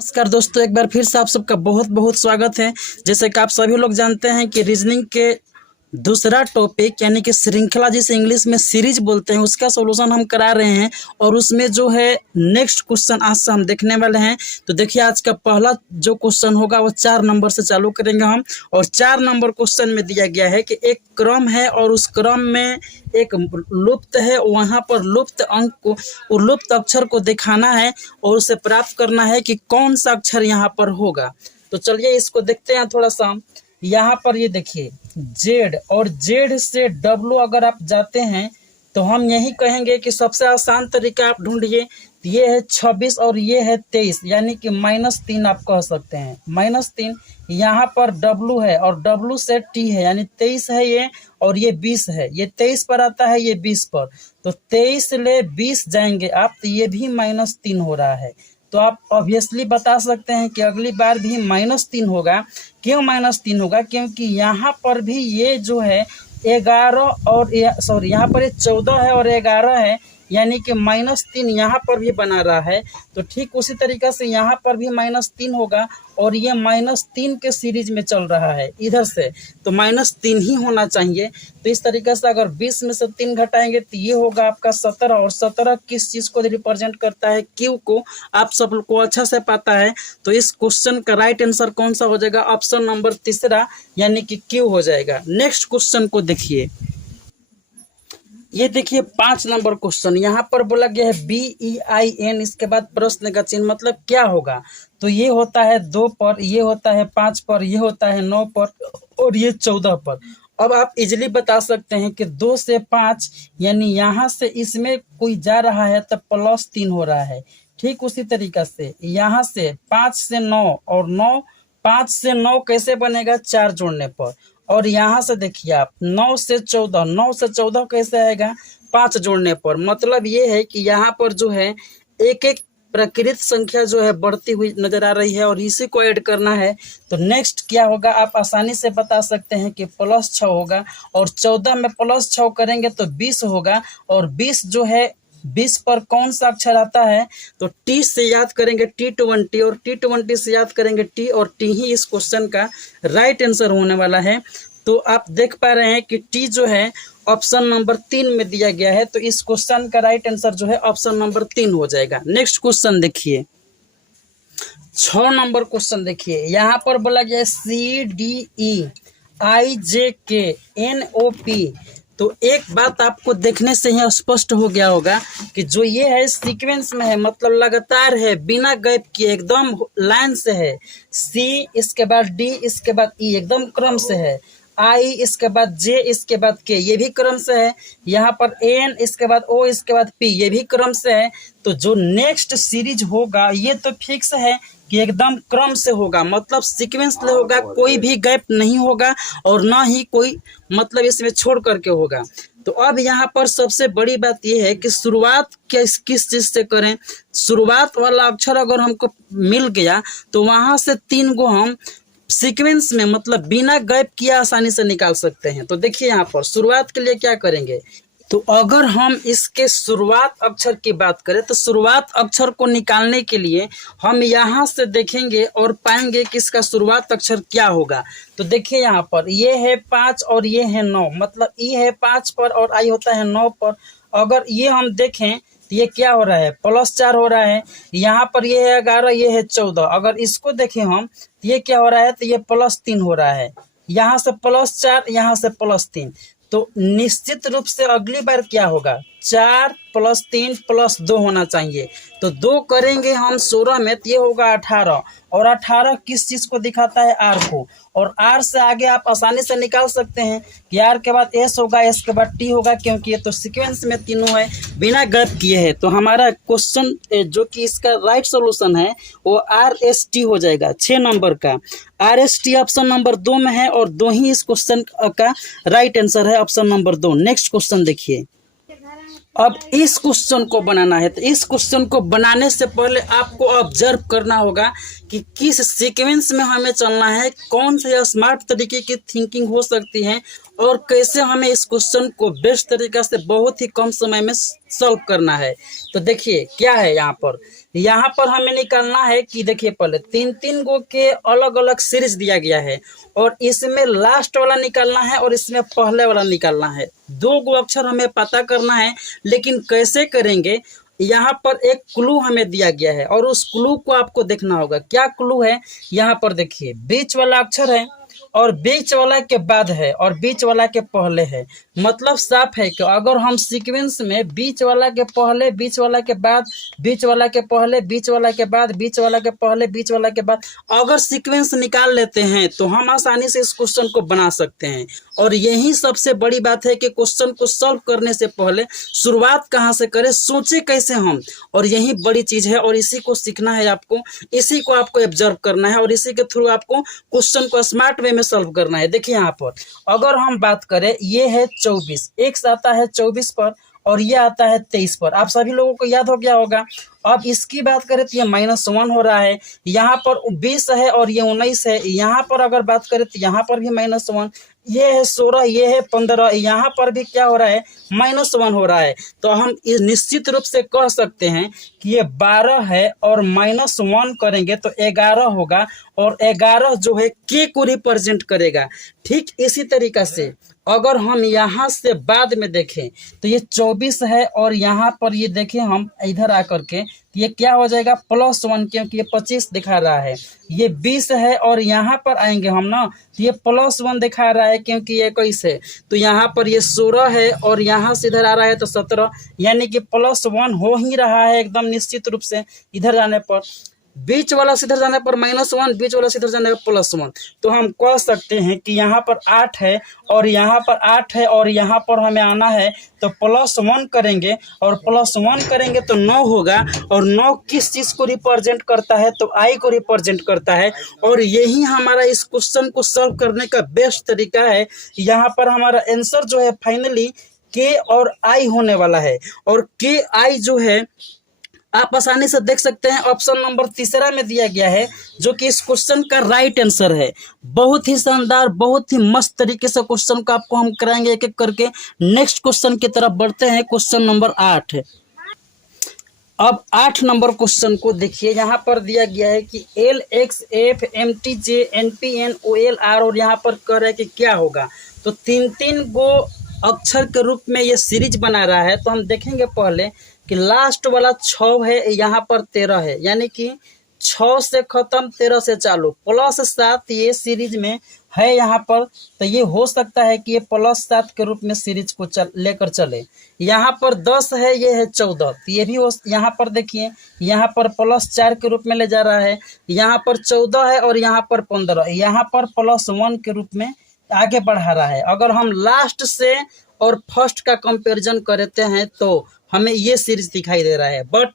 नमस्कार दोस्तों, एक बार फिर से आप सबका बहुत बहुत स्वागत है। जैसे कि आप सभी लोग जानते हैं कि रीजनिंग के दूसरा टॉपिक यानी कि श्रृंखला, जिसे इंग्लिश में सीरीज बोलते हैं, उसका सॉल्यूशन हम करा रहे हैं। और उसमें जो है नेक्स्ट क्वेश्चन आज से हम देखने वाले हैं। तो देखिए, आज का पहला जो क्वेश्चन होगा वो 4 नंबर से चालू करेंगे हम। और 4 नंबर क्वेश्चन में दिया गया है कि एक क्रम है और उस क्रम में एक लुप्त है, वहाँ पर लुप्त अंक को और लुप्त अक्षर को दिखाना है और उसे प्राप्त करना है कि कौन सा अक्षर यहाँ पर होगा। तो चलिए इसको देखते हैं थोड़ा सा। यहाँ पर ये देखिए जेड, और जेड से डब्लू अगर आप जाते हैं तो हम यही कहेंगे कि सबसे आसान तरीका आप ढूंढिए। ये है 26 और ये है 23, यानी कि -3 आप कह सकते हैं। -3 यहाँ पर डब्लू है और डब्लू से टी है, यानी 23 है ये, और ये 20 है। ये 23 पर आता है, ये 20 पर, तो 23 ले 20 जाएंगे आप, तो ये भी -3 हो रहा है। तो आप ऑब्वियसली बता सकते हैं कि अगली बार भी -3 होगा। क्यों -3 होगा? क्योंकि यहाँ पर भी ये जो है 11 और यहाँ पर ये 14 है और 11 है, यानी कि -3 यहाँ पर भी बना रहा है। तो ठीक उसी तरीक़ा से यहाँ पर भी -3 होगा, और ये -3 के सीरीज में चल रहा है इधर से, तो -3 ही होना चाहिए। तो इस तरीके से अगर 20 में से 3 घटाएंगे तो ये होगा आपका 17, और 17 किस चीज़ को रिप्रेजेंट करता है? क्यू को। आप सबको अच्छा से पता है। तो इस क्वेश्चन का राइट आंसर कौन सा हो जाएगा? ऑप्शन नंबर तीसरा, यानी कि क्यू हो जाएगा। नेक्स्ट क्वेश्चन को देखिए। ये देखिए 5 नंबर क्वेश्चन। यहाँ पर बोला गया है BEIN, इसके बाद प्रश्न का चिन्ह, मतलब क्या होगा? तो ये होता है 2 पर, ये होता है 5 पर, ये होता है 9 पर, और ये 14 पर। अब आप इजीली बता सकते हैं कि 2 से 5, यानी यहाँ से इसमें कोई जा रहा है तब +3 हो रहा है। ठीक उसी तरीका से यहाँ से 5 से 9, और 5 से 9 कैसे बनेगा? 4 जोड़ने पर। और यहाँ से देखिए आप 9 से 14 कैसे आएगा? 5 जोड़ने पर। मतलब ये है कि यहाँ पर जो है एक एक प्रकृत संख्या जो है बढ़ती हुई नजर आ रही है, और इसी को ऐड करना है। तो नेक्स्ट क्या होगा? आप आसानी से बता सकते हैं कि +6 होगा, और 14 में +6 करेंगे तो 20 होगा, और 20 जो है 20 पर कौन सा अक्षर आता है? तो टी से याद करेंगे T20, और T20 से याद करेंगे टी, और टी ही इस क्वेश्चन का राइट आंसर होने वाला है। तो आप देख पा रहे हैं कि टी जो है ऑप्शन नंबर 3 में दिया गया है। तो इस क्वेश्चन का राइट आंसर जो है ऑप्शन नंबर 3 हो जाएगा। नेक्स्ट क्वेश्चन देखिए, 6 नंबर क्वेश्चन देखिए। यहाँ पर बोला गया है CDEIJKNOP। तो एक बात आपको देखने से ही स्पष्ट हो गया होगा कि जो ये है सीक्वेंस में है, मतलब लगातार है, बिना गैप किए एकदम लाइन से है। सी, इसके बाद डी, इसके बाद ई, एकदम क्रम से है। आई, इसके बाद जे, इसके बाद के, ये भी क्रम से है। यहाँ पर एन, इसके बाद ओ, इसके बाद पी, ये भी क्रम से है। तो जो नेक्स्ट सीरीज होगा ये तो फिक्स है कि एकदम क्रम से होगा, मतलब सीक्वेंस में होगा, कोई भी गैप नहीं होगा, और ना ही कोई मतलब इसमें छोड़ करके होगा। तो अब यहाँ पर सबसे बड़ी बात यह है कि शुरुआत किस चीज से करें। शुरुआत वाला अक्षर अगर हमको मिल गया तो वहां से 3 गो हम सीक्वेंस में, मतलब बिना गैप किए आसानी से निकाल सकते हैं। तो देखिए यहाँ पर शुरुआत के लिए क्या करेंगे। तो अगर हम इसके शुरुआत अक्षर की बात करें तो शुरुआत अक्षर को निकालने के लिए हम यहाँ से देखेंगे और पाएंगे कि इसका शुरुआत अक्षर क्या होगा। तो देखिए यहाँ पर ये है 5 और ये है 9, मतलब ई है 5 पर और आई होता है 9 पर। अगर ये हम देखें तो ये क्या हो रहा है? +4 हो रहा है। यहाँ पर ये है 11, ये है 14। अगर इसको देखें हम तो ये क्या हो रहा है? तो ये +3 हो रहा है। यहाँ से +4, यहाँ से +3। तो निश्चित रूप से अगली बार क्या होगा? 4 + 3 + 2 होना चाहिए। तो 2 करेंगे हम 16 में तो ये होगा 18, और 18 किस चीज को दिखाता है? आर को। और आर से आगे आप आसानी से निकाल सकते हैं कि आर के बाद एस होगा, एस के बाद टी होगा, क्योंकि ये तो सीक्वेंस में तीनों है, बिना गैप किए है। तो हमारा क्वेश्चन जो कि इसका राइट सॉल्यूशन है वो RST हो जाएगा। 6 नंबर का RST ऑप्शन नंबर 2 में है, और 2 ही इस क्वेश्चन का राइट आंसर है, ऑप्शन नंबर 2। नेक्स्ट क्वेश्चन देखिए। अब इस क्वेश्चन को बनाना है, तो इस क्वेश्चन को बनाने से पहले आपको ऑब्जर्व करना होगा कि किस सीक्वेंस में हमें चलना है, कौन से स्मार्ट तरीके की थिंकिंग हो सकती है, और कैसे हमें इस क्वेश्चन को बेस्ट तरीका से बहुत ही कम समय में सॉल्व करना है। तो देखिए क्या है यहाँ पर, यहाँ पर हमें निकालना है कि देखिए पहले तीन तीन गो के अलग अलग सीरीज दिया गया है और इसमें लास्ट वाला निकालना है और इसमें पहले वाला निकालना है। दो गो अक्षर हमें पता करना है, लेकिन कैसे करेंगे? यहाँ पर एक क्लू हमें दिया गया है और उस क्लू को आपको देखना होगा। क्या क्लू है? यहाँ पर देखिए बीच वाला अक्षर है और बीच वाला के बाद है और बीच वाला के पहले है। मतलब साफ है कि अगर हम सीक्वेंस में बीच वाला के पहले, बीच वाला के बाद, बीच वाला के पहले, बीच वाला के बाद, बीच वाला के पहले, बीच वाला के बाद अगर सीक्वेंस निकाल लेते हैं तो हम आसानी से इस क्वेश्चन को बना सकते हैं। और यही सबसे बड़ी बात है कि क्वेश्चन को सॉल्व करने से पहले शुरुआत कहाँ से करें, सोचे कैसे हम, और यही बड़ी चीज है। और इसी को सीखना है आपको, इसी को आपको ऑब्जर्व करना है और इसी के थ्रू आपको क्वेश्चन को स्मार्ट वे में सॉल्व करना है। देखिए यहाँ पर अगर हम बात करें, ये है 24, एक्स आता है 24 पर और ये आता है 23 पर। आप सभी लोगों को याद हो गया होगा। अब इसकी बात करें तो ये -1 हो रहा है, यहाँ पर 20 है और ये 19 है। यहाँ पर अगर बात करें तो यहाँ पर भी -1, ये है 16, ये है 15, यहाँ पर भी क्या हो रहा है? -1 हो रहा है। तो हम इस निश्चित रूप से कह सकते हैं कि ये 12 है और -1 करेंगे तो 11 होगा और 11 जो है के को रिप्रेजेंट करेगा। ठीक इसी तरीका से अगर हम यहाँ से बाद में देखें तो ये 24 है और यहाँ पर ये देखें हम इधर आकर के तो ये क्या हो जाएगा? +1, क्योंकि ये 25 दिखा रहा है। ये 20 है और यहाँ पर आएंगे हम ना तो ये +1 दिखा रहा है क्योंकि ये 21 है। तो यहाँ पर ये 16 है और यहाँ से इधर आ रहा है तो 17, यानी कि +1 हो ही रहा है एकदम निश्चित रूप से। इधर जाने पर बीच वाला से इधर जाने पर -1, बीच वाला से इधर जाने पर +1। तो हम कह सकते हैं कि यहाँ पर 8 है और यहाँ पर 8 है और यहाँ पर हमें आना है तो +1 करेंगे और +1 करेंगे तो 9 होगा। और 9 किस चीज़ को रिप्रेजेंट करता है? तो आई को रिप्रेजेंट करता है। और यही हमारा इस क्वेश्चन को सॉल्व करने का बेस्ट तरीका है। यहाँ पर हमारा आंसर जो है फाइनली के और आई होने वाला है। और के आई जो है आप आसानी से देख सकते हैं, ऑप्शन नंबर 3 में दिया गया है, जो कि इस क्वेश्चन का राइट आंसर है। बहुत ही शानदार, बहुत ही मस्त तरीके से क्वेश्चन को आपको हम कराएंगे एक एक करके। नेक्स्ट क्वेश्चन की तरफ बढ़ते हैं, क्वेश्चन नंबर 8। अब 8 नंबर क्वेश्चन को देखिए। यहाँ पर दिया गया है कि LXF MTJ NPN OLR और यहाँ पर कह रहा है कि क्या होगा। तो 3 गो अक्षर के रूप में ये सीरीज बना रहा है। तो हम देखेंगे पहले कि लास्ट वाला 6 है, यहाँ पर 13 है, यानी कि 6 से खत्म 13 से चालू, +7 ये सीरीज में है यहाँ पर। तो ये हो सकता है कि ये +7 के रूप में सीरीज को लेकर चले। यहाँ पर 10 है, ये है 14, तो ये भी यहाँ पर देखिए, यहाँ पर +4 के रूप में ले जा रहा है। यहाँ पर 14 है और यहाँ पर 15, यहाँ पर +1 के रूप में आगे बढ़ा रहा है। अगर हम लास्ट से और फर्स्ट का कंपैरिजन करते हैं तो हमें ये सीरीज दिखाई दे रहा है, बट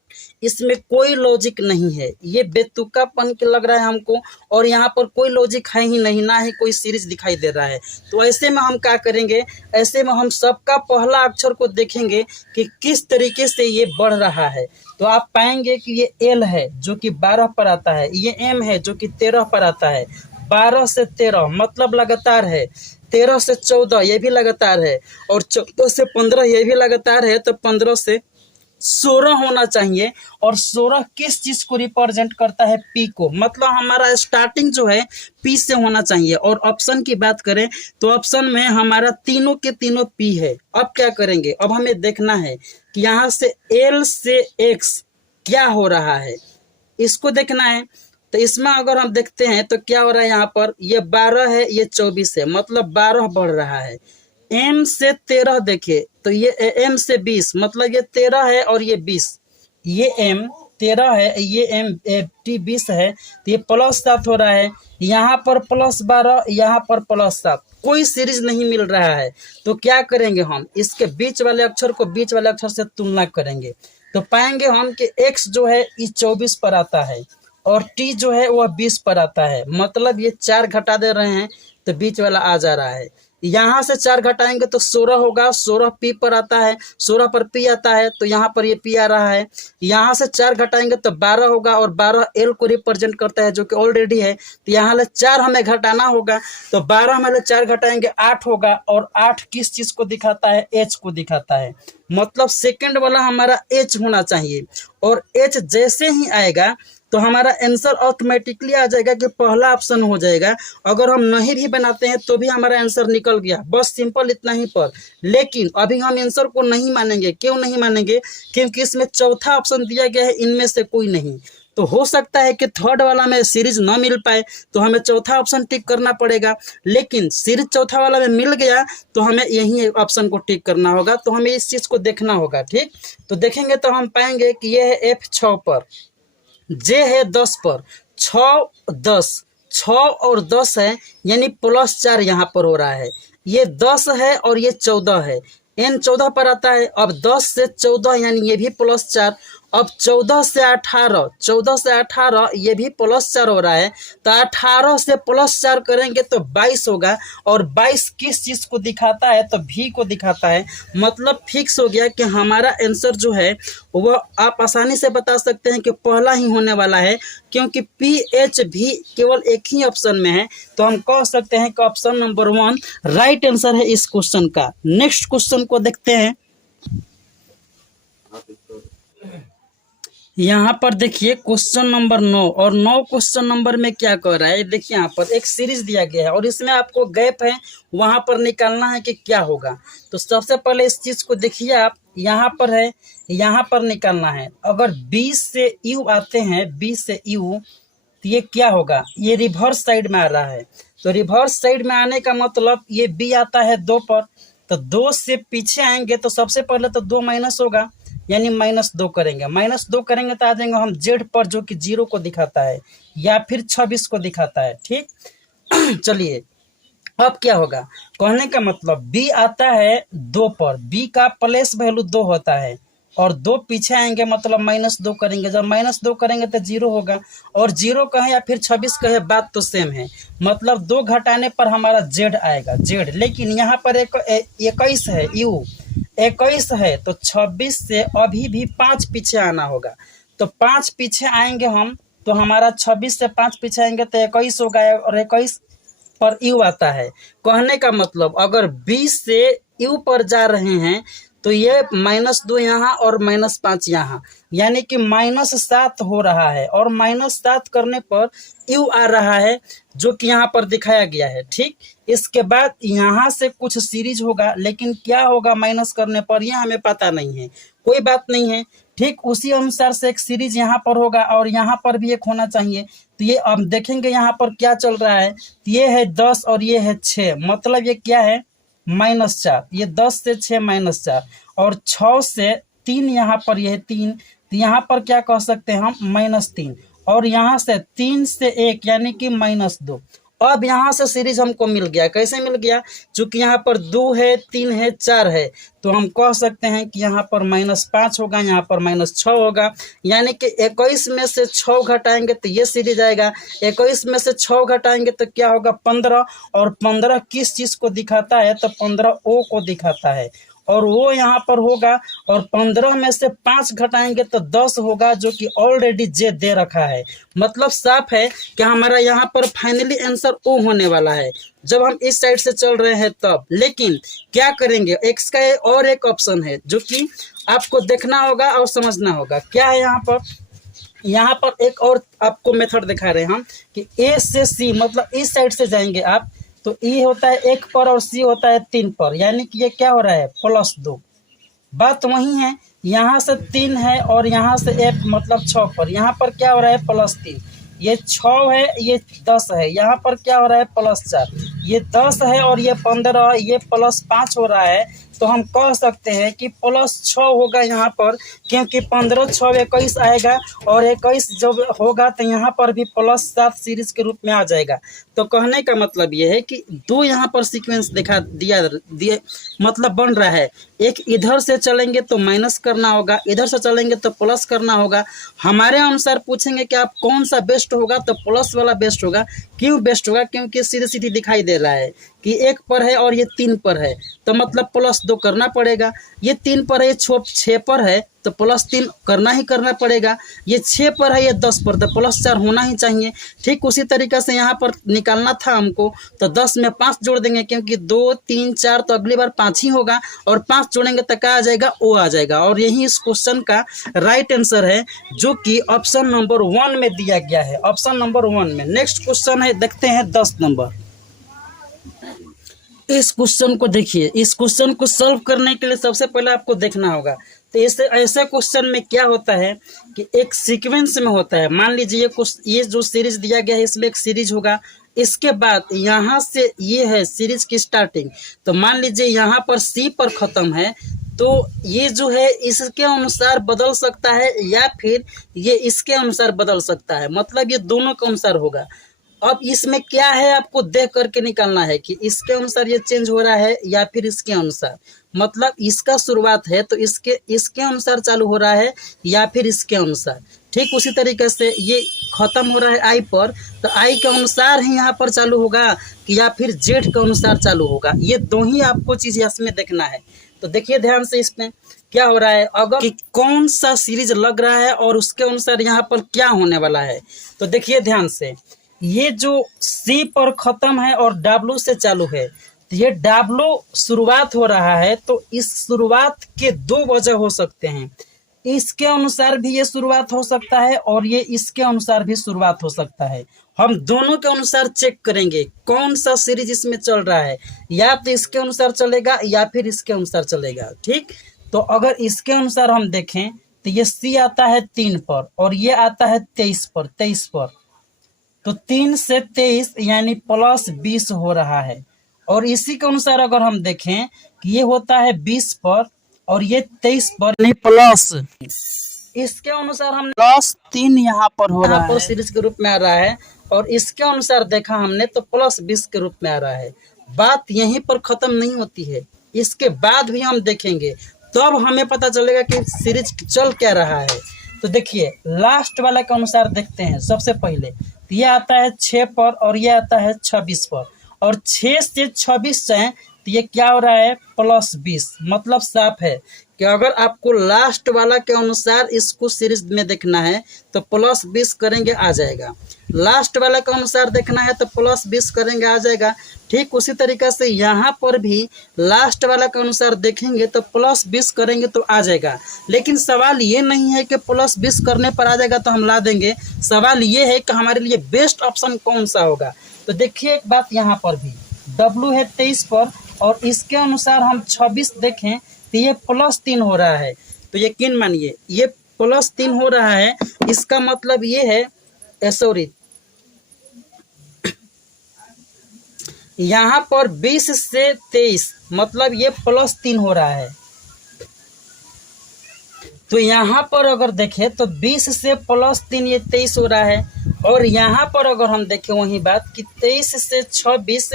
इसमें कोई लॉजिक नहीं है। ये बेतुकापन के लग रहा है हमको और यहाँ पर कोई लॉजिक है ही नहीं, ना ही कोई सीरीज दिखाई दे रहा है। तो ऐसे में हम क्या करेंगे? ऐसे में हम सबका पहला अक्षर को देखेंगे कि किस तरीके से ये बढ़ रहा है। तो आप पाएंगे कि ये एल है जो कि 12 पर आता है, ये एम है जो कि 13 पर आता है, 12 से 13 मतलब लगातार है, 13 से 14 ये भी लगातार है और 14 से 15 ये भी लगातार है। तो 15 से 16 होना चाहिए। और 16 किस चीज को रिप्रेजेंट करता है? पी को, मतलब हमारा स्टार्टिंग जो है पी से होना चाहिए। और ऑप्शन की बात करें तो ऑप्शन में हमारा तीनों के तीनों पी है। अब क्या करेंगे? अब हमें देखना है कि यहाँ से एल से एक्स क्या हो रहा है, इसको देखना है। तो इसमें अगर हम देखते हैं तो क्या हो रहा है? यहाँ पर ये 12 है, ये 24 है, मतलब 12 बढ़ रहा है। एम से 13 देखिए तो ये एम से 20, मतलब ये 13 है और ये 20, ये एम 13 है, ये एम टी 20 है, तो ये +7 हो रहा है। यहाँ पर +12, यहाँ पर +7, कोई सीरीज नहीं मिल रहा है। तो क्या करेंगे? हम इसके बीच वाले अक्षर को बीच वाले अक्षर से तुलना करेंगे तो पाएंगे हम कि एक्स जो है ये 24 पर आता है और टी जो है वह 20 पर आता है। मतलब ये 4 घटा दे रहे हैं तो बीच वाला आ जा रहा है। यहाँ से 4 घटाएंगे तो 16 होगा, 16 पी पर आता है, 16 पर पी आता है तो यहाँ पर ये पी आ रहा है। यहाँ से 4 घटाएंगे तो 12 होगा और 12 एल को रिप्रेजेंट करता है जो कि ऑलरेडी है, तो यहाँ ले 4 हमें घटाना होगा, तो 12 में ले 4 घटाएंगे 8 होगा, और 8 किस चीज को दिखाता है? एच को दिखाता है। मतलब सेकंड वाला हमारा एच होना चाहिए, और एच जैसे ही आएगा तो हमारा आंसर ऑटोमेटिकली आ जाएगा कि पहला ऑप्शन हो जाएगा। अगर हम नहीं भी बनाते हैं तो भी हमारा आंसर निकल गया, बस सिंपल इतना ही पर। लेकिन अभी हम आंसर को नहीं मानेंगे। क्यों नहीं मानेंगे? क्योंकि इसमें चौथा ऑप्शन दिया गया है, इनमें से कोई नहीं। तो हो सकता है कि थर्ड वाला में सीरीज ना मिल पाए तो हमें चौथा ऑप्शन टिक करना पड़ेगा, लेकिन सीरीज चौथा वाला में मिल गया तो हमें यही ऑप्शन को टिक करना होगा। तो हमें इस चीज को देखना होगा। ठीक, तो देखेंगे तो हम पाएंगे कि यह है F 6 पर, जे है 10 पर, 6 10, 6 और 10 है यानी +4 यहाँ पर हो रहा है। ये 10 है और ये 14 है, n 14 पर आता है। अब 10 से 14 यानी ये भी +4। अब 14 से 18, 14 से 18 ये भी +4 हो रहा है, तो 18 से +4 करेंगे तो 22 होगा, और 22 किस चीज को दिखाता है? तो भी को दिखाता है। मतलब फिक्स हो गया कि हमारा आंसर जो है वह आप आसानी से बता सकते हैं कि पहला ही होने वाला है, क्योंकि पी एच भी केवल एक ही ऑप्शन में है। तो हम कह सकते हैं कि ऑप्शन नंबर 1 राइट आंसर है इस क्वेश्चन का। नेक्स्ट क्वेश्चन को देखते हैं। यहाँ पर देखिए क्वेश्चन नंबर 9, और 9 क्वेश्चन नंबर में क्या कह रहा है? देखिए यहाँ पर एक सीरीज दिया गया है और इसमें आपको गैप है, वहां पर निकालना है कि क्या होगा। तो सबसे पहले इस चीज को देखिए आप, यहाँ पर है, यहाँ पर निकालना है। अगर 20 से यू आते हैं, 20 से यू, तो ये क्या होगा? ये रिवर्स साइड में आ रहा है। तो रिवर्स साइड में आने का मतलब ये बी आता है 2 पर, तो 2 से पीछे आएंगे तो सबसे पहले तो 2 माइनस होगा, यानी -2 करेंगे। -2 करेंगे तो आ जाएंगे हम जेड पर, जो कि 0 को दिखाता है या फिर 26 को दिखाता है। ठीक चलिए अब क्या होगा? कहने का मतलब बी आता है 2 पर, बी का प्लेस वैल्यू 2 होता है, और 2 पीछे आएंगे मतलब -2 करेंगे। जब -2 करेंगे तो 0 होगा, और 0 कहे या फिर 26 कहे बात तो सेम है। मतलब 2 घटाने पर हमारा जेड आएगा, जेड। लेकिन यहाँ पर 21 है, यू 21 है, तो 26 से अभी भी 5 पीछे आना होगा। तो 5 पीछे आएंगे हम, तो हमारा 26 से 5 पीछे आएंगे तो 21 होगा, और 21 पर यू आता है। कहने का मतलब अगर 20 से यू पर जा रहे हैं तो ये -2 यहाँ और -5 यहाँ, यानी कि -7 हो रहा है, और -7 करने पर यू आ रहा है जो कि यहाँ पर दिखाया गया है। ठीक, इसके बाद यहाँ से कुछ सीरीज होगा, लेकिन क्या होगा माइनस करने पर यह हमें पता नहीं है, कोई बात नहीं है। ठीक उसी अनुसार से एक सीरीज यहाँ पर होगा और यहाँ पर भी एक होना चाहिए। तो ये अब देखेंगे यहाँ पर क्या चल रहा है। तो ये है 10 और ये है 6, मतलब ये क्या है? -4। ये 10 से 6 -4, और 6 से 3 यहाँ पर ये है 3, तो यहाँ पर क्या कह सकते हैं हम? -3, और यहाँ से 3 से 1 यानी कि -2। अब यहाँ से सीरीज हमको मिल गया। कैसे मिल गया? चूंकि यहाँ पर 2 है, 3 है, 4 है, तो हम कह सकते हैं कि यहाँ पर -5 होगा, यहाँ पर -6 होगा, यानी कि 21 में से 6 घटाएंगे तो ये सीरीज आएगा। 21 में से 6 घटाएंगे तो क्या होगा? 15, और 15 किस चीज को दिखाता है? तो 15 ओ को दिखाता है, और वो यहाँ पर होगा, और 15 में से 5 घटाएंगे तो 10 होगा, जो कि ऑलरेडी जे दे रखा है। मतलब साफ है कि हमारा यहाँ पर फाइनली आंसर ओ होने वाला है जब हम इस साइड से चल रहे हैं तब। लेकिन क्या करेंगे? एक्स का और एक ऑप्शन है जो कि आपको देखना होगा और समझना होगा। क्या है यहाँ पर? यहाँ पर एक और आपको मेथड दिखा रहे हैं हम कि ए से सी, मतलब इस साइड से जाएंगे आप, तो ई होता है 1 पर और सी होता है 3 पर, यानी कि ये क्या हो रहा है? +2। बात वही है, यहाँ से 3 है और यहाँ से 1 मतलब 6 पर, यहाँ पर क्या हो रहा है? +3। ये 6 है, ये 10 है, यहाँ पर क्या हो रहा है? +4। ये 10 है और ये 15, ये +5 हो रहा है। तो हम कह सकते हैं कि +6 होगा यहाँ पर, क्योंकि 15 6 21 आएगा, और 21 जब होगा तो यहाँ पर भी +7 सीरीज के रूप में आ जाएगा। तो कहने का मतलब ये है कि 2 यहाँ पर सीक्वेंस दिखा दिया मतलब बन रहा है। एक इधर से चलेंगे तो माइनस करना होगा, इधर से चलेंगे तो प्लस करना होगा। हमारे अनुसार पूछेंगे कि आप कौन सा बेस्ट होगा, तो प्लस वाला बेस्ट होगा। क्यों बेस्ट होगा? क्योंकि सीधी सीधी दिखाई दे रहा है, कि 1 पर है और ये 3 पर है तो मतलब +2 करना पड़ेगा। ये 3 पर है, ये 6 पर है तो +3 करना ही करना पड़ेगा। ये 6 पर है, ये 10 पर, तो +4 होना ही चाहिए। ठीक उसी तरीके से यहाँ पर निकालना था हमको, तो 10 में 5 जोड़ देंगे, क्योंकि 2 3 4 तो अगली बार 5 ही होगा, और 5 जोड़ेंगे तो क्या आ जाएगा, O आ जाएगा। और यही इस क्वेश्चन का राइट आंसर है, जो कि ऑप्शन नंबर 1 में दिया गया है। ऑप्शन नंबर 1 में। नेक्स्ट क्वेश्चन है, देखते हैं 10 नंबर। इस क्वेश्चन को देखिए। इस क्वेश्चन को सॉल्व करने के लिए सबसे पहले आपको देखना होगा। तो ऐसे क्वेश्चन में क्या होता है कि एक सीक्वेंस में होता है। मान लीजिए ये जो सीरीज दिया गया है, इसमें एक सीरीज होगा, इसके बाद यहाँ से ये है सीरीज की स्टार्टिंग। तो मान लीजिए यहाँ पर C पर ख़त्म है, तो ये जो है इसके अनुसार बदल सकता है या फिर ये इसके अनुसार बदल सकता है, मतलब ये दोनों के अनुसार होगा। अब इसमें क्या है, आपको देख करके निकालना है कि इसके अनुसार ये चेंज हो रहा है या फिर इसके अनुसार, मतलब इसका शुरुआत है तो इसके अनुसार चालू हो रहा है या फिर इसके अनुसार। ठीक उसी तरीके से ये खत्म हो रहा है I पर, तो I के अनुसार ही यहाँ पर चालू होगा कि या फिर Z के अनुसार चालू होगा। ये दो ही आपको चीज़ इसमें देखना है। तो देखिए ध्यान से, इसमें क्या हो रहा है, अगर कि कौन सा सीरीज लग रहा है और उसके अनुसार यहाँ पर क्या होने वाला है। तो देखिए ध्यान से, ये जो C पर ख़त्म है और W से चालू है, तो ये W शुरुआत हो रहा है, तो इस शुरुआत के 2 वजह हो सकते हैं। इसके अनुसार भी ये शुरुआत हो सकता है और ये इसके अनुसार भी शुरुआत हो सकता है। हम दोनों के अनुसार चेक करेंगे कौन सा सीरीज इसमें चल रहा है, या तो इसके अनुसार चलेगा या फिर इसके अनुसार चलेगा। ठीक, तो अगर इसके अनुसार हम देखें तो ये C आता है 3 पर और ये आता है 23 पर, तो 3 से 23 यानी +20 हो रहा है। और इसी के अनुसार अगर हम देखें कि ये होता है 20 पर और ये 23 पर, नहीं प्लस, इसके अनुसार हम +3 यहाँ पर हो रहा है, सीरीज के रूप में आ रहा है, और इसके अनुसार देखा हमने तो +20 के रूप में आ रहा है। बात यहीं पर खत्म नहीं होती है, इसके बाद भी हम देखेंगे, तब हमें पता चलेगा कि सीरीज चल क्या रहा है। तो देखिए लास्ट वाले के अनुसार देखते हैं। सबसे पहले ये आता है 6 पर और ये आता है 26 पर, और 6 से 26 है तो ये क्या हो रहा है, +20। मतलब साफ है कि अगर आपको लास्ट वाला के अनुसार इसको सीरीज में देखना है तो +20 करेंगे आ जाएगा, लास्ट वाला के अनुसार देखना है तो +20 करेंगे आ जाएगा। ठीक उसी तरीके से यहाँ पर भी लास्ट वाला के अनुसार देखेंगे तो +20 करेंगे तो आ जाएगा। लेकिन सवाल ये नहीं है कि +20 करने पर आ जाएगा तो हम ला देंगे, सवाल ये है कि हमारे लिए बेस्ट ऑप्शन कौन सा होगा। तो देखिए एक बात, यहाँ पर भी W है 23 पर और इसके अनुसार हम 26 देखें तो ये +3 हो रहा है। तो यकीन मानिए ये +3 हो रहा है, इसका मतलब ये है, सॉरी, यहाँ पर 20 से 23 मतलब ये +3 हो रहा है। तो यहाँ पर अगर देखें तो 20 से +3 ये 23 हो रहा है, और यहाँ पर अगर हम देखें वही बात कि 23 से 26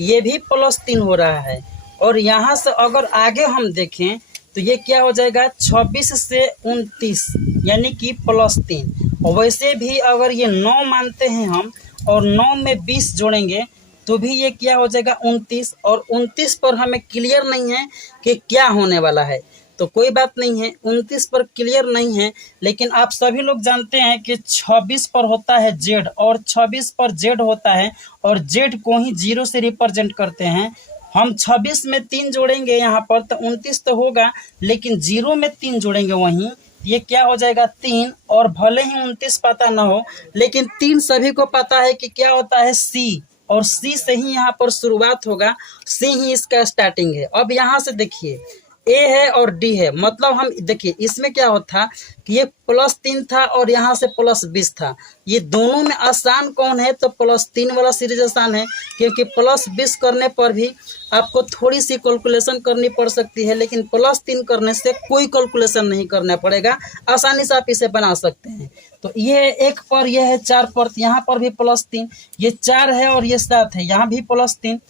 ये भी +3 हो रहा है, और यहाँ से अगर आगे हम देखें तो ये क्या हो जाएगा, 26 से 29 यानी कि +3। वैसे भी अगर ये 9 मानते हैं हम और 9 में 20 जोड़ेंगे तो भी ये क्या हो जाएगा 29, और 29 पर हमें क्लियर नहीं है कि क्या होने वाला है। तो कोई बात नहीं है, 29 पर क्लियर नहीं है, लेकिन आप सभी लोग जानते हैं कि 26 पर होता है Z और 26 पर Z होता है, और Z को ही 0 से रिप्रेजेंट करते हैं। हम 26 में 3 जोड़ेंगे यहाँ पर तो 29 तो होगा, लेकिन 0 में 3 जोड़ेंगे वहीं ये क्या हो जाएगा 3, और भले ही 29 पता ना हो लेकिन 3 सभी को पता है कि क्या होता है C, और C से ही यहाँ पर शुरुआत होगा, C ही इसका स्टार्टिंग है। अब यहाँ से देखिए A है और D है, मतलब हम देखिए इसमें क्या होता कि ये +3 था और यहाँ से +20 था। ये दोनों में आसान कौन है, तो +3 वाला सीरीज आसान है, क्योंकि +20 करने पर भी आपको थोड़ी सी कैलकुलेशन करनी पड़ सकती है, लेकिन +3 करने से कोई कैलकुलेशन नहीं करना पड़ेगा, आसानी से आप इसे बना सकते हैं। तो ये 1 पर, यह है 4 पर, यहाँ पर भी +3, ये 4 है और ये 7 है, यहाँ भी +3,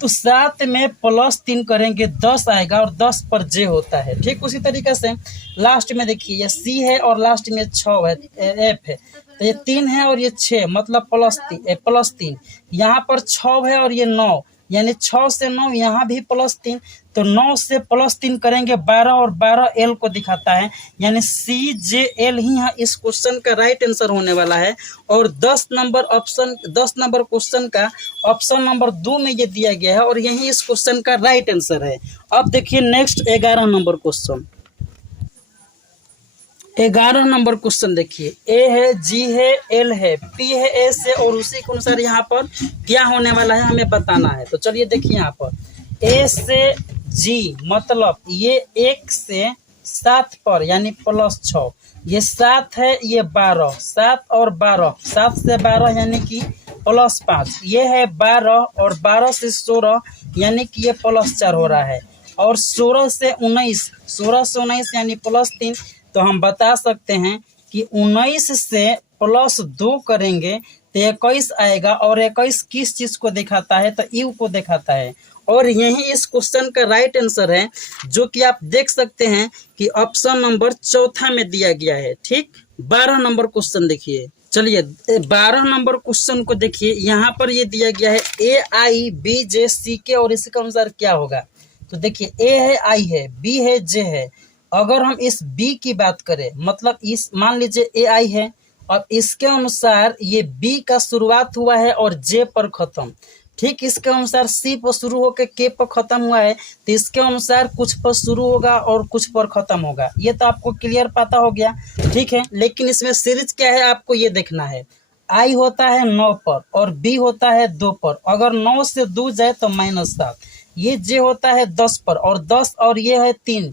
तो 7 में +3 करेंगे 10 आएगा, और 10 पर J होता है। ठीक उसी तरीके से लास्ट में देखिए ये C है और लास्ट में 6 है, F है, तो ये 3 है और ये 6 मतलब +3, यहाँ पर 6 है और ये 9, यानी 6 से 9 यहाँ भी +3, तो 9 से +3 करेंगे 12 और 12 एल को दिखाता है, यानी CJL ही यहाँ इस क्वेश्चन का राइट आंसर होने वाला है। और 10 नंबर क्वेश्चन का ऑप्शन नंबर 2 में ये दिया गया है और यही इस क्वेश्चन का राइट आंसर है। अब देखिए next 11 number question. 11 number question देखिए, ए है, जी है, एल है, पी है, एस है और उसी के अनुसार यहाँ पर क्या होने वाला है हमें बताना है। तो चलिए देखिए यहाँ पर ए से जी मतलब ये 1 से 7 पर यानी +6, ये 7 है, ये 12, 7 और 12, 7 से 12 यानी कि +5, ये है 12 और 12 से 16 यानी कि ये +4 हो रहा है। और 16 से 19 यानी +3, तो हम बता सकते हैं कि 19 से +2 करेंगे तो 21 आएगा। और 21 किस चीज़ को दिखाता है? तो यू को दिखाता है। और यही इस क्वेश्चन का राइट आंसर है, जो कि आप देख सकते हैं कि ऑप्शन नंबर 4 में दिया गया है। ठीक, 12 नंबर क्वेश्चन देखिए। चलिए 12 नंबर क्वेश्चन को देखिए, यहाँ पर ये दिया गया है AIBJCK और इसके अनुसार क्या होगा। तो देखिए ए है, आई है, बी है, जे है। अगर हम इस बी की बात करें, मतलब इस मान लीजिए ए आई है और इसके अनुसार ये बी का शुरुआत हुआ है और जे पर खत्म। ठीक, इसके अनुसार सी पर शुरू होकर के पर खत्म हुआ है, तो इसके अनुसार कुछ पर शुरू होगा और कुछ पर खत्म होगा। ये तो आपको क्लियर पता हो गया। ठीक है, लेकिन इसमें सीरीज क्या है आपको ये देखना है। आई होता है 9 पर और बी होता है 2 पर। अगर 9 से 2 जाए तो -7। ये जे होता है 10 पर और 10 और ये है 3,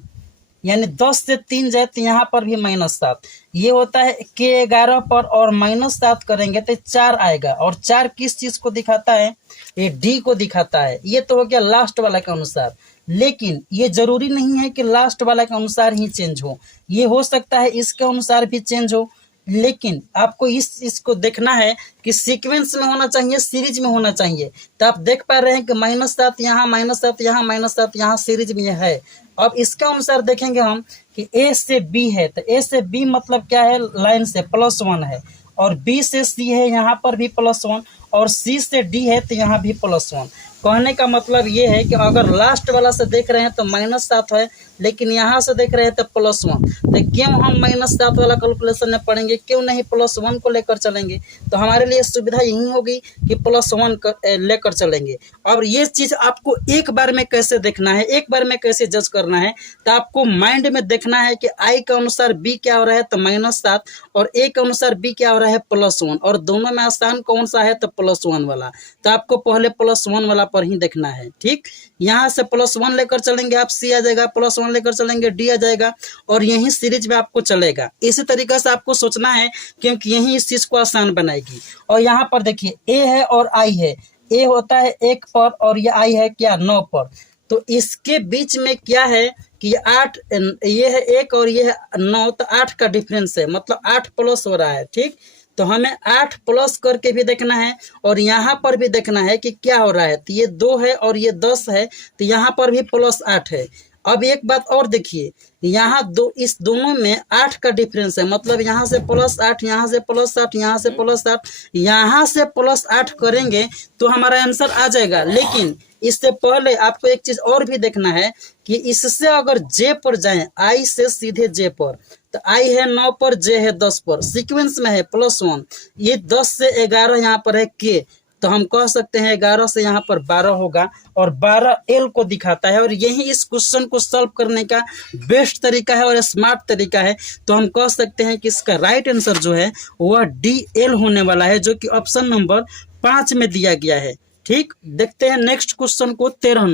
यानी 10 से 3 जाए तो यहाँ पर भी -7। ये होता है के 11 पर और -7 करेंगे तो 4 आएगा। और 4 किस चीज़ को दिखाता है? ये डी को दिखाता है। ये तो हो गया लास्ट वाला के अनुसार, लेकिन ये जरूरी नहीं है कि लास्ट वाला के अनुसार ही चेंज हो, ये हो सकता है इसके अनुसार भी चेंज हो। लेकिन आपको इसको देखना है कि सीक्वेंस में होना चाहिए, सीरीज में होना चाहिए। तो आप देख पा रहे हैं कि -7 यहाँ, -7 यहाँ, -7 यहाँ, सीरीज में है। अब इसके अनुसार देखेंगे हम कि ए से बी है, तो ए से बी मतलब क्या है? लाइन से +1 है। और बी से सी है, यहाँ पर भी +1, और सी से डी है तो यहाँ भी +1। कहने का मतलब ये है कि अगर लास्ट वाला से देख रहे हैं तो -7 है, लेकिन यहाँ से देख रहे हैं तो +1, तो क्यों हम -7 वाला कैलकुलेशन में पढ़ेंगे, क्यों नहीं +1 को लेकर चलेंगे? तो हमारे लिए सुविधा यही होगी कि +1 लेकर चलेंगे। अब ये चीज़ आपको एक बार में कैसे देखना है, एक बार में कैसे जज करना है, तो आपको माइंड में देखना है कि आई के अनुसार बी क्या हो रहा है, तो -7, और ए के अनुसार बी क्या हो रहा है, +1, और दोनों में आसान कौन सा है, तो +1 वाला। तो आपको पहले +1 वाला पर ही देखना है। ठीक, यहाँ से +1 लेकर चलेंगे आप, सी आ जाएगा, +1 लेकर चलेंगे डी आ जाएगा, और यही सीरीज में आपको चलेगा। इसी तरीके से आपको सोचना है, क्योंकि यही इस चीज को आसान बनाएगी। और यहाँ पर देखिए ए है और आई है, ए होता है 1 पर और ये आई है क्या, 9 पर। तो इसके बीच में क्या है कि 8, ये है 1 और ये है 9, तो 8 का डिफरेंस है, मतलब 8 प्लस हो रहा है। ठीक, तो हमें 8 प्लस करके भी देखना है और यहाँ पर भी देखना है कि क्या हो रहा है। तो ये 2 है और ये 10 है, तो यहाँ पर भी +8 है। अब एक बात और देखिए, यहाँ इस दोनों में 8 का डिफरेंस है, मतलब यहाँ से +8, यहाँ से +8, यहाँ से +8, यहाँ से +8 करेंगे तो हमारा आंसर आ जाएगा। लेकिन इससे पहले आपको एक चीज और भी देखना है कि इससे अगर जे पर जाएं, आई से सीधे जे पर, तो आई है 9 पर, जे है 10 पर, सीक्वेंस में है +1। ये 10 से 11 यहाँ पर है के, तो हम कह सकते हैं 11 से यहाँ पर 12 होगा और 12 एल को दिखाता है। और यही इस क्वेश्चन को सॉल्व करने का बेस्ट तरीका है और स्मार्ट तरीका है। तो हम कह सकते हैं कि इसका राइट आंसर जो है वह DL होने वाला है, जो कि ऑप्शन नंबर 5 में दिया गया है। ठीक, देखते हैं नेक्स्ट क्वेश्चन को। 13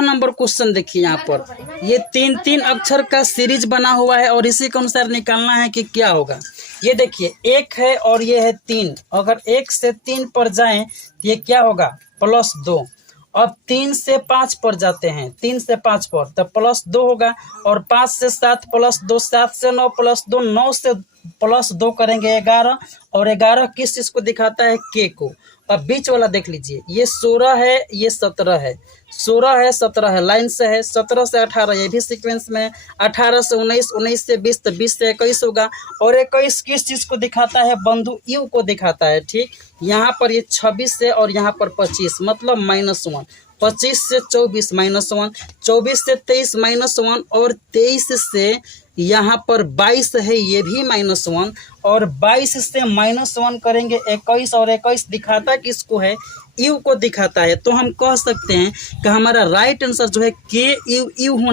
नंबर क्वेश्चन देखिए, यहाँ पर ये 3-3 अक्षर का सीरीज बना हुआ है और इसी के अनुसार निकालना है कि क्या होगा। ये देखिए 1 है और ये है 3, अगर 1 से 3 पर जाएं तो ये क्या होगा, +2। अब 3 से 5 पर जाते हैं, 3 से 5 पर तो +2 होगा, और 5 से 7 +2, 7 से 9 +2, 9 से +2 करेंगे 11, और 11 किस चीज को दिखाता है, के को। अब बीच वाला देख लीजिए, ये 16 है, ये 17 है, 16 है, 17 है, लाइन से है, 17 से 18 ये भी सीक्वेंस में है, 18 से 19, 19 से 20 तो 20 से 21 होगा। और 21 किस चीज़ को दिखाता है? बंधु यू को दिखाता है। ठीक, यहाँ पर ये 26 से और यहाँ पर 25 मतलब -1, 25 से 24 -1, 24 से 23 -1 और 23 से यहाँ पर 22 है, ये भी -1 और 22 से -1 करेंगे 21 और 21 दिखाता किसको है? यू को दिखाता है। तो हम कह सकते हैं कि हमारा राइट आंसर जो है के यू होना